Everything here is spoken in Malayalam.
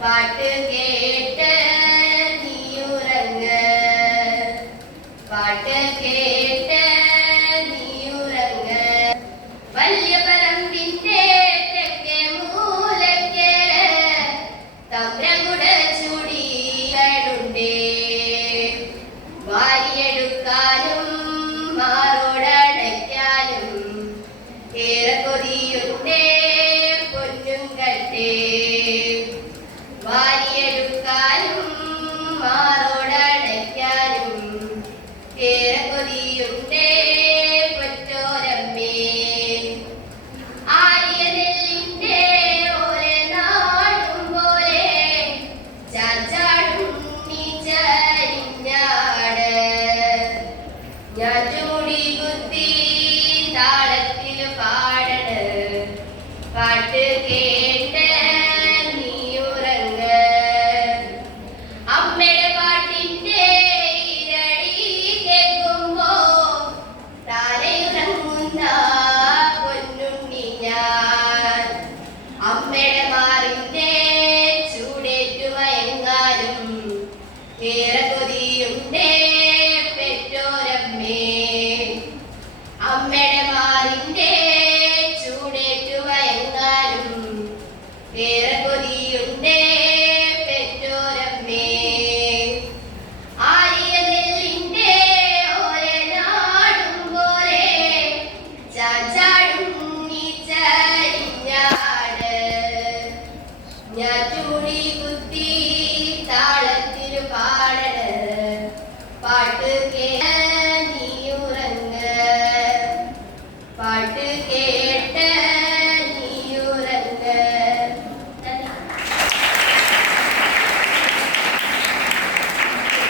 പാട്ട് കേട്ട് നീ ഉറങ്ങ് പാട്ട് കേട്ട് പാട്ട് ഉറങ്ങ അമ്മയുടെ പാട്ടിന്റെ ഇരടി പൊന്നുണ്ണി ഞാൻ. പെറ്റോരമ്മേ. Yeah.